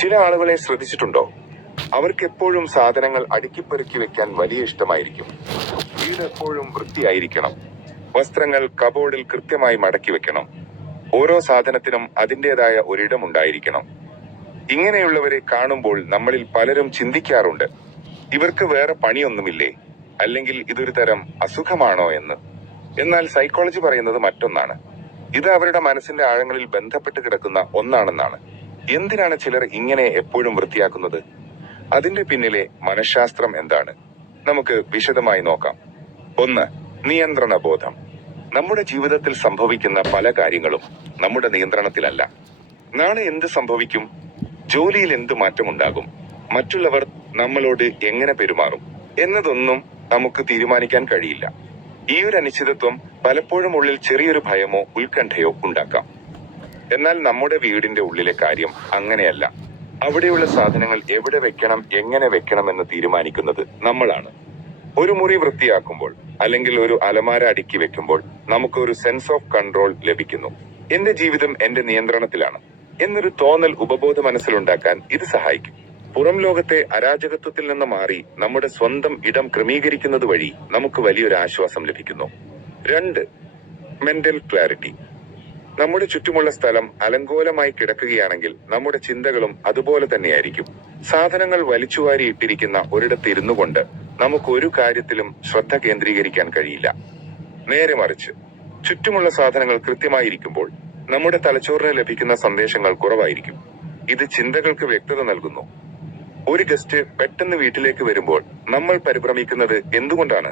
ചില ആളുകളെ ശ്രദ്ധിച്ചിട്ടുണ്ടോ? അവർക്ക് എപ്പോഴും സാധനങ്ങൾ അടുക്കിപ്പെറുക്കി വെക്കാൻ വലിയ ഇഷ്ടമായിരിക്കും. വീട് എപ്പോഴും വൃത്തിയായിരിക്കണം. വസ്ത്രങ്ങൾ കബോർഡിൽ കൃത്യമായി മടക്കി വെക്കണം. ഓരോ സാധനത്തിനും അതിൻ്റെതായ ഒരിടം ഉണ്ടായിരിക്കണം. ഇങ്ങനെയുള്ളവരെ കാണുമ്പോൾ നമ്മളിൽ പലരും ചിന്തിക്കാറുണ്ട്, ഇവർക്ക് വേറെ പണിയൊന്നുമില്ലേ, അല്ലെങ്കിൽ ഇതൊരു തരം അസുഖമാണോ എന്ന്. എന്നാൽ സൈക്കോളജി പറയുന്നത് മറ്റൊന്നാണ്. ഇത് അവരുടെ മനസ്സിന്റെ ആഴങ്ങളിൽ ബന്ധപ്പെട്ട് കിടക്കുന്ന ഒന്നാണെന്നാണ്. എന്തിനാണ് ചിലർ ഇങ്ങനെ എപ്പോഴും വൃത്തിയാക്കുന്നത്? അതിന്റെ പിന്നിലെ മനഃശാസ്ത്രം എന്താണ്? നമുക്ക് വിശദമായി നോക്കാം. 1. നിയന്ത്രണ ബോധം. നമ്മുടെ ജീവിതത്തിൽ സംഭവിക്കുന്ന പല കാര്യങ്ങളും നമ്മുടെ നിയന്ത്രണത്തിലല്ല. നാളെ എന്ത് സംഭവിക്കും? ജോലിയിൽ എന്ത് മാറ്റമുണ്ടാകും? മറ്റുള്ളവർ നമ്മളോട് എങ്ങനെ പെരുമാറും എന്നതൊന്നും നമുക്ക് തീരുമാനിക്കാൻ കഴിയില്ല. ഈ ഒരു അനിശ്ചിതത്വം പലപ്പോഴും ഉള്ളിൽ ചെറിയൊരു ഭയമോ ഉത്കണ്ഠയോ ഉണ്ടാക്കാം. എന്നാൽ നമ്മുടെ വീടിന്റെ ഉള്ളിലെ കാര്യം അങ്ങനെയല്ല. അവിടെയുള്ള സാധനങ്ങൾ എവിടെ വെക്കണം, എങ്ങനെ വെക്കണം എന്ന് തീരുമാനിക്കുന്നത് നമ്മളാണ്. ഒരു മുറി വൃത്തിയാക്കുമ്പോൾ അല്ലെങ്കിൽ ഒരു അലമാര അടുക്കി വെക്കുമ്പോൾ നമുക്ക് ഒരു സെൻസ് ഓഫ് കൺട്രോൾ ലഭിക്കുന്നു. എന്റെ ജീവിതം എന്റെ നിയന്ത്രണത്തിലാണ് എന്നൊരു തോന്നൽ ഉപബോധ മനസ്സിലുണ്ടാക്കാൻ ഇത് സഹായിക്കും. പുറം ലോകത്തെ അരാജകത്വത്തിൽ നിന്ന് മാറി നമ്മുടെ സ്വന്തം ഇടം ക്രമീകരിക്കുന്നത് വഴി നമുക്ക് വലിയൊരു ആശ്വാസം ലഭിക്കുന്നു. 2. Mental clarity. നമ്മുടെ ചുറ്റുമുള്ള സ്ഥലം അലങ്കോലമായി കിടക്കുകയാണെങ്കിൽ നമ്മുടെ ചിന്തകളും അതുപോലെ തന്നെയായിരിക്കും. സാധനങ്ങൾ വലിച്ചുവാരി ഇട്ടിരിക്കുന്ന ഒരിടത്ത് ഇരുന്നു കൊണ്ട് നമുക്ക് ഒരു കാര്യത്തിലും ശ്രദ്ധ കേന്ദ്രീകരിക്കാൻ കഴിയില്ല. നേരെ മറിച്ച് ചുറ്റുമുള്ള സാധനങ്ങൾ കൃത്യമായിരിക്കുമ്പോൾ നമ്മുടെ തലച്ചോറിന് ലഭിക്കുന്ന സന്ദേശങ്ങൾ കുറവായിരിക്കും. ഇത് ചിന്തകൾക്ക് വ്യക്തത നൽകുന്നു. ഒരു ഗസ്റ്റ് പെട്ടെന്ന് വീട്ടിലേക്ക് വരുമ്പോൾ നമ്മൾ പരിഭ്രമിക്കുന്നത് എന്തുകൊണ്ടാണ്?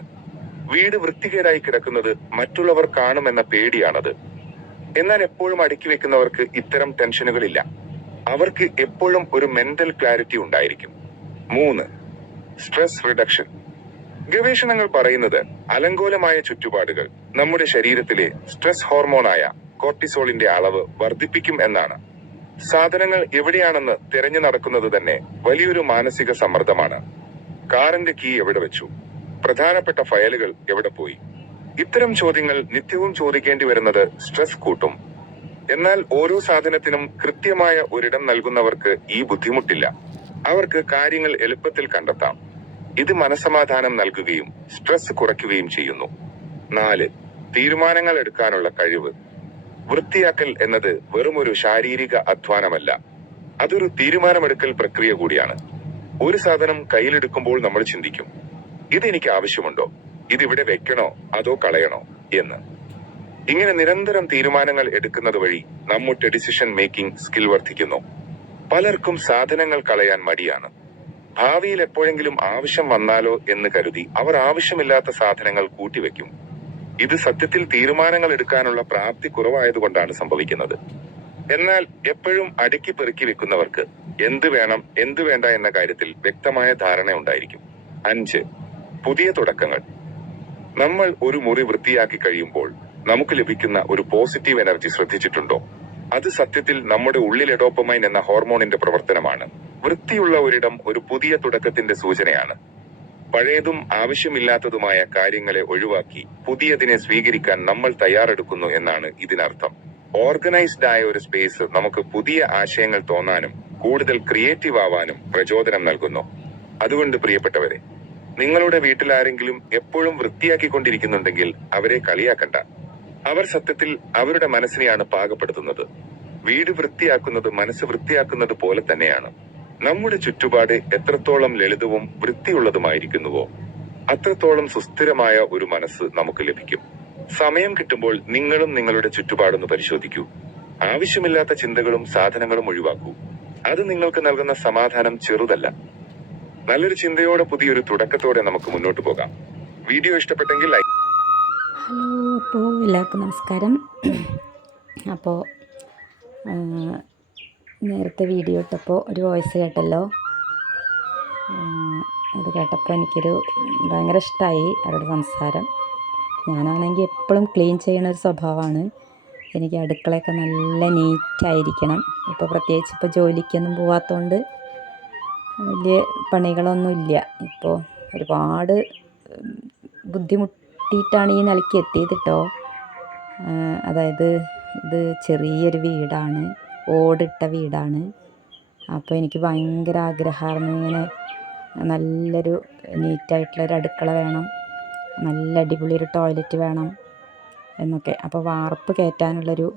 വീട് വൃത്തികേടായി കിടക്കുന്നത് മറ്റുള്ളവർ കാണുമെന്ന പേടിയാണത്. എന്നാൽ എപ്പോഴും അടുക്കി വെക്കുന്നവർക്ക് ഇത്തരം ടെൻഷനുകളില്ല. അവർക്ക് എപ്പോഴും ഒരു മെന്റൽ ക്ലാരിറ്റി ഉണ്ടായിരിക്കും. 3. Stress reduction. ഗവേഷണങ്ങൾ പറയുന്നത് അലങ്കോലമായ ചുറ്റുപാടുകൾ നമ്മുടെ ശരീരത്തിലെ സ്ട്രെസ് ഹോർമോണായ കോർട്ടിസോളിന്റെ അളവ് വർദ്ധിപ്പിക്കും എന്നാണ്. സാധനങ്ങൾ എവിടെയാണെന്ന് തിരഞ്ഞു നടക്കുന്നത് തന്നെ വലിയൊരു മാനസിക സമ്മർദ്ദമാണ്. കാറിന്റെ കീ എവിടെ വെച്ചു? പ്രധാനപ്പെട്ട ഫയലുകൾ എവിടെ പോയി? ഇത്തരം ചോദ്യങ്ങൾ നിത്യവും ചോദിക്കേണ്ടി വരുന്നത് സ്ട്രെസ് കൂട്ടും. എന്നാൽ ഓരോ സാധനത്തിനും കൃത്യമായ ഒരിടം നൽകുന്നവർക്ക് ഈ ബുദ്ധിമുട്ടില്ല. അവർക്ക് കാര്യങ്ങൾ എളുപ്പത്തിൽ കണ്ടെത്താം. ഇത് മനസ്സമാധാനം നൽകുകയും സ്ട്രെസ് കുറയ്ക്കുകയും ചെയ്യുന്നു. 4. തീരുമാനങ്ങൾ എടുക്കാനുള്ള കഴിവ്. വൃത്തിയാക്കൽ എന്നത് വെറുമൊരു ശാരീരിക അധ്വാനമല്ല, അതൊരു തീരുമാനമെടുക്കൽ പ്രക്രിയ കൂടിയാണ്. ഒരു സാധനം കയ്യിലെടുക്കുമ്പോൾ നമ്മൾ ചിന്തിക്കും, ഇതെനിക്ക് ആവശ്യമുണ്ടോ, ഇതിവിടെ വെക്കണോ അതോ കളയണോ എന്ന്. ഇങ്ങനെ നിരന്തരം തീരുമാനങ്ങൾ എടുക്കുന്നത് വഴി നമ്മുടെ ഡിസിഷൻ മേക്കിംഗ് സ്കിൽ വർദ്ധിക്കുന്നു. പലർക്കും സാധനങ്ങൾ കളയാൻ മടിയാണ്. ഭാവിയിൽ എപ്പോഴെങ്കിലും ആവശ്യം വന്നാലോ എന്ന് കരുതി അവർ ആവശ്യമില്ലാത്ത സാധനങ്ങൾ കൂട്ടിവെക്കും. ഇത് സത്യത്തിൽ തീരുമാനങ്ങൾ എടുക്കാനുള്ള പ്രാപ്തി കുറവായതുകൊണ്ടാണ് സംഭവിക്കുന്നത്. എന്നാൽ എപ്പോഴും അടുക്കി പെറുക്കി വെക്കുന്നവർക്ക് എന്ത് വേണം എന്ത് വേണ്ട എന്ന കാര്യത്തിൽ വ്യക്തമായ ധാരണ ഉണ്ടായിരിക്കും. 5. പുതിയ തുടക്കങ്ങൾ. നമ്മൾ ഒരു മുറി വൃത്തിയാക്കി കഴിയുമ്പോൾ നമുക്ക് ലഭിക്കുന്ന ഒരു പോസിറ്റീവ് എനർജി ശ്രദ്ധിച്ചിട്ടുണ്ടോ? അത് സത്യത്തിൽ നമ്മുടെ ഉള്ളിലെ ഡോപ്പമൈൻ എന്ന ഹോർമോണിന്റെ പ്രവർത്തനമാണ്. വൃത്തിയുള്ള ഒരിടം ഒരു പുതിയ തുടക്കത്തിന്റെ സൂചനയാണ്. പഴയതും ആവശ്യമില്ലാത്തതുമായ കാര്യങ്ങളെ ഒഴിവാക്കി പുതിയതിനെ സ്വീകരിക്കാൻ നമ്മൾ തയ്യാറെടുക്കുന്നു എന്നാണ് ഇതിനർത്ഥം. ഓർഗനൈസ്ഡ് ആയ ഒരു സ്പേസ് നമുക്ക് പുതിയ ആശയങ്ങൾ തോന്നാനും കൂടുതൽ ക്രിയേറ്റീവ് ആവാനും പ്രചോദനം നൽകുന്നു. അതുകൊണ്ട് പ്രിയപ്പെട്ടവരെ, നിങ്ങളുടെ വീട്ടിൽ ആരെങ്കിലും എപ്പോഴും വൃത്തിയാക്കിക്കൊണ്ടിരിക്കുന്നുണ്ടെങ്കിൽ അവരെ കളിയാക്കണ്ട. അവർ സത്യത്തിൽ അവരുടെ മനസ്സിനെയാണ് പാകപ്പെടുത്തുന്നത്. വീട് വൃത്തിയാക്കുന്നത് മനസ്സ് വൃത്തിയാക്കുന്നത് പോലെ തന്നെയാണ്. നമ്മുടെ ചുറ്റുപാട് എത്രത്തോളം ലളിതവും വൃത്തിയുള്ളതുമായിരിക്കുന്നുവോ അത്രത്തോളം സുസ്ഥിരമായ ഒരു മനസ്സ് നമുക്ക് ലഭിക്കും. സമയം കിട്ടുമ്പോൾ നിങ്ങളും നിങ്ങളുടെ ചുറ്റുപാടൊന്ന് പരിശോധിക്കൂ. ആവശ്യമില്ലാത്ത ചിന്തകളും സാധനങ്ങളും ഒഴിവാക്കൂ. അത് നിങ്ങൾക്ക് നൽകുന്ന സമാധാനം ചെറുതല്ല. നല്ലൊരു ചിന്തയോടെ പുതിയൊരു തുടക്കത്തോടെ നമുക്ക് മുന്നോട്ട് പോകാം. വീഡിയോ ഇഷ്ടപ്പെട്ടെങ്കിൽ ലൈക്ക്. ഹലോ, അപ്പോൾ എല്ലാവർക്കും നമസ്കാരം. അപ്പോൾ നേരത്തെ വീഡിയോ ഇട്ടപ്പോൾ ഒരു വോയിസ് കേട്ടല്ലോ. അത് കേട്ടപ്പോൾ എനിക്കൊരു ഭയങ്കര ഇഷ്ടമായി അവരുടെ സംസാരം. ഞാനാണെങ്കിൽ എപ്പോഴും ക്ലീൻ ചെയ്യണ ഒരു സ്വഭാവമാണ്. എനിക്ക് അടുക്കളയൊക്കെ നല്ല നീറ്റായിരിക്കണം. ഇപ്പോൾ പ്രത്യേകിച്ച് ഇപ്പോൾ ജോലിക്കൊന്നും പോവാത്തതുകൊണ്ട് വലിയ പണികളൊന്നുമില്ല. ഇപ്പോൾ ഒരുപാട് ബുദ്ധിമുട്ടിയിട്ടാണ് ഈ നിലയ്ക്ക് എത്തിയത് കേട്ടോ. അതായത് ഇത് ചെറിയൊരു വീടാണ്, ഓടിട്ട വീടാണ്. അപ്പോൾ എനിക്ക് ഭയങ്കര ആഗ്രഹമായിരുന്നു ഇങ്ങനെ നല്ലൊരു നീറ്റായിട്ടുള്ളൊരു അടുക്കള വേണം, നല്ല അടിപൊളി ഒരു ടോയ്ലറ്റ് വേണം എന്നൊക്കെ. അപ്പോൾ വാർപ്പ് കയറ്റാനുള്ളൊരു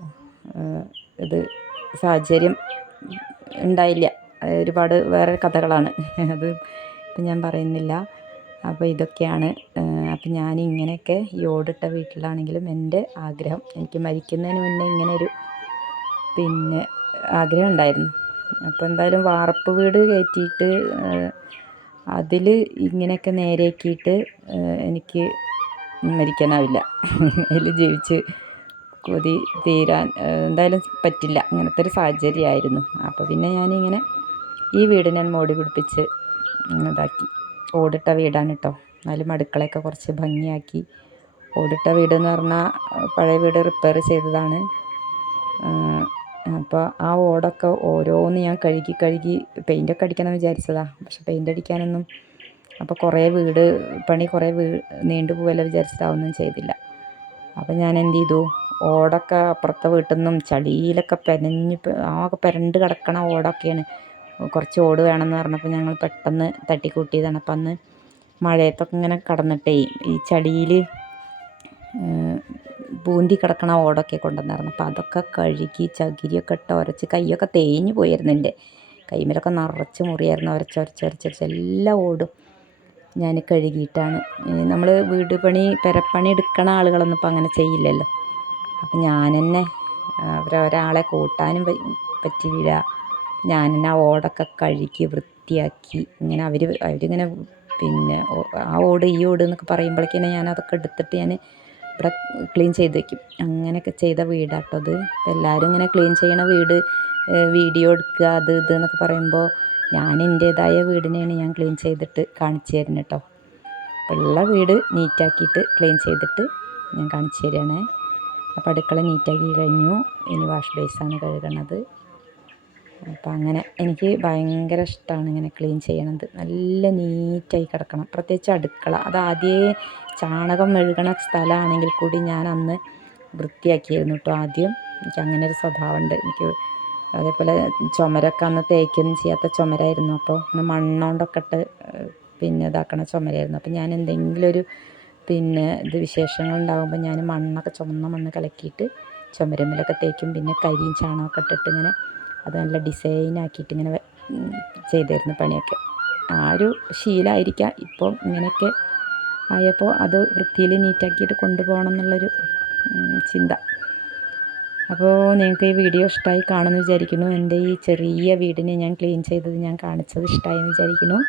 ഇത് സാഹചര്യം ഉണ്ടായില്ല. ഒരുപാട് വേറെ കഥകളാണ്, അത് ഇപ്പം ഞാൻ പറയുന്നില്ല. അപ്പോൾ ഇതൊക്കെയാണ്. അപ്പം ഞാൻ ഇങ്ങനെയൊക്കെ ഈ ഓടിട്ട വീട്ടിലാണെങ്കിലും എൻ്റെ ആഗ്രഹം, എനിക്ക് മരിക്കുന്നതിന് മുന്നേ ഇങ്ങനൊരു പിന്നെ ആഗ്രഹം ഉണ്ടായിരുന്നു. അപ്പോൾ എന്തായാലും വാർപ്പ് വീട് കയറ്റിയിട്ട് അതിൽ ഇങ്ങനെയൊക്കെ നേരെയാക്കിയിട്ട് എനിക്ക് മരിക്കാനാവില്ല. അതിൽ ജീവിച്ച് കൊതി തീരാൻ എന്തായാലും പറ്റില്ല. അങ്ങനത്തെ ഒരു സാഹചര്യമായിരുന്നു. അപ്പോൾ പിന്നെ ഞാനിങ്ങനെ ഈ വീട് ഞാൻ മോടി പിടിപ്പിച്ച് ഇതാക്കി. ഓടിട്ട വീടാണ് കേട്ടോ. എന്നാലും അടുക്കളയൊക്കെ കുറച്ച് ഭംഗിയാക്കി. ഓടിട്ട വീടെന്ന് പറഞ്ഞാൽ പഴയ വീട് റിപ്പയർ ചെയ്തതാണ്. അപ്പോൾ ആ ഓടൊക്കെ ഓരോന്ന് ഞാൻ കഴുകി പെയിൻ്റൊക്കെ അടിക്കണം വിചാരിച്ചതാണ്. പക്ഷെ പെയിൻ്റ് അടിക്കാനൊന്നും അപ്പോൾ കുറേ വീട് പണി കുറേ നീണ്ടു പോവല്ലോ വിചാരിച്ചിട്ട് അതൊന്നും ചെയ്തില്ല. അപ്പോൾ ഞാൻ എന്ത് ചെയ്തു, ഓടൊക്കെ അപ്പുറത്തെ വീട്ടിൽ നിന്നും ചളിയിലൊക്കെ ആകെ പെരണ്ട് കിടക്കണ ഓടൊക്കെയാണ്. കുറച്ച് ഓട് വേണമെന്ന് പറഞ്ഞപ്പോൾ ഞങ്ങൾ പെട്ടെന്ന് തട്ടിക്കൂട്ടിയതാണ്. അപ്പം അന്ന് മഴയത്തൊക്കെ ഇങ്ങനെ കടന്നിട്ടേ ഈ ചളിയിൽ പൂന്തി കിടക്കണ ഓടൊക്കെ കൊണ്ടുവന്നായിരുന്നു. അപ്പോൾ അതൊക്കെ കഴുകി ചകിരിയൊക്കെ ഇട്ട് ഉരച്ച് കൈയൊക്കെ തേഞ്ഞ് പോയിരുന്നു. എൻ്റെ കൈമേലൊക്കെ നിറച്ച് മുറിയായിരുന്നു. ഉരച്ചൊരച്ച് എല്ലാ ഓടും ഞാൻ കഴുകിയിട്ടാണ്. നമ്മൾ വീട് പണി പെരപ്പണി എടുക്കണ ആളുകളൊന്നും ഇപ്പം അങ്ങനെ ചെയ്യില്ലല്ലോ. അപ്പം ഞാൻ തന്നെ ഒരാളെ കൂട്ടാനും പറ്റിയില്ല. ഞാൻ തന്നെ ആ ഓടൊക്കെ കഴുകി വൃത്തിയാക്കി. ഇങ്ങനെ അവരിങ്ങനെ പിന്നെ ആ ഓട് ഈ ഓട് എന്നൊക്കെ പറയുമ്പോഴേക്കും ഞാൻ അതൊക്കെ എടുത്തിട്ട് ഞാൻ ഇവിടെ ക്ലീൻ ചെയ്ത് വയ്ക്കും. അങ്ങനെയൊക്കെ ചെയ്ത വീടാട്ടോ അത്. എല്ലാവരും ഇങ്ങനെ ക്ലീൻ ചെയ്യണ വീട് വീഡിയോ എടുക്കുക അത് ഇത് എന്നൊക്കെ പറയുമ്പോൾ ഞാൻ എൻ്റേതായ വീടിനെയാണ് ഞാൻ ക്ലീൻ ചെയ്തിട്ട് കാണിച്ചു തരുന്നത് കേട്ടോ. ഉള്ള വീട് നീറ്റാക്കിയിട്ട് ക്ലീൻ ചെയ്തിട്ട് ഞാൻ കാണിച്ചു തരികയാണേ. അപ്പോൾ അടുക്കള നീറ്റാക്കി കഴിഞ്ഞു. ഇനി വാഷ് ബേസാണ് കഴുകണത്. അപ്പം അങ്ങനെ എനിക്ക് ഭയങ്കര ഇഷ്ടമാണ് ഇങ്ങനെ ക്ലീൻ ചെയ്യണത്. നല്ല നീറ്റായി കിടക്കണം. പ്രത്യേകിച്ച് അടുക്കള അത് ആദ്യമേ ചാണകം മെഴുകണ സ്ഥലമാണെങ്കിൽ കൂടി ഞാൻ അന്ന് വൃത്തിയാക്കിയിരുന്നു കേട്ടോ. ആദ്യം എനിക്ക് അങ്ങനെ ഒരു സ്വഭാവമുണ്ട്. എനിക്ക് അതേപോലെ ചുമരൊക്കെ അന്ന് തേക്കൊന്നും ചെയ്യാത്ത ചുമരായിരുന്നു. അപ്പോൾ മണ്ണോണ്ടൊക്കെ ഇട്ട് പിന്നെ ഇതാക്കണ ചുമരായിരുന്നു. അപ്പം ഞാൻ എന്തെങ്കിലും ഒരു പിന്നെ ഇത് വിശേഷങ്ങളുണ്ടാകുമ്പോൾ ഞാൻ മണ്ണൊക്കെ ചുമന്ന മണ്ണ് കലക്കിയിട്ട് ചുമരുമ്മലൊക്കെ തേക്കും. പിന്നെ കരിയും ചാണകമൊക്കെ ഇട്ടിട്ട് ഇങ്ങനെ അത് നല്ല ഡിസൈനാക്കിയിട്ട് ഇങ്ങനെ ചെയ്തിരുന്നു പണിയൊക്കെ. ആ ഒരു ശീലമായിരിക്കാം ഇപ്പം ഇങ്ങനെയൊക്കെ ആയപ്പോൾ അത് വൃത്തിയിൽ നീറ്റാക്കിയിട്ട് കൊണ്ടുപോകണം എന്നുള്ളൊരു ചിന്ത. അപ്പോൾ നിങ്ങൾക്ക് ഈ വീഡിയോ ഇഷ്ടമായി കാണുമെന്ന് വിചാരിക്കുന്നു. എൻ്റെ ഈ ചെറിയ വീടിനെ ഞാൻ ക്ലീൻ ചെയ്തത് ഞാൻ കാണിച്ചത് ഇഷ്ടമായി എന്ന് വിചാരിക്കുന്നു.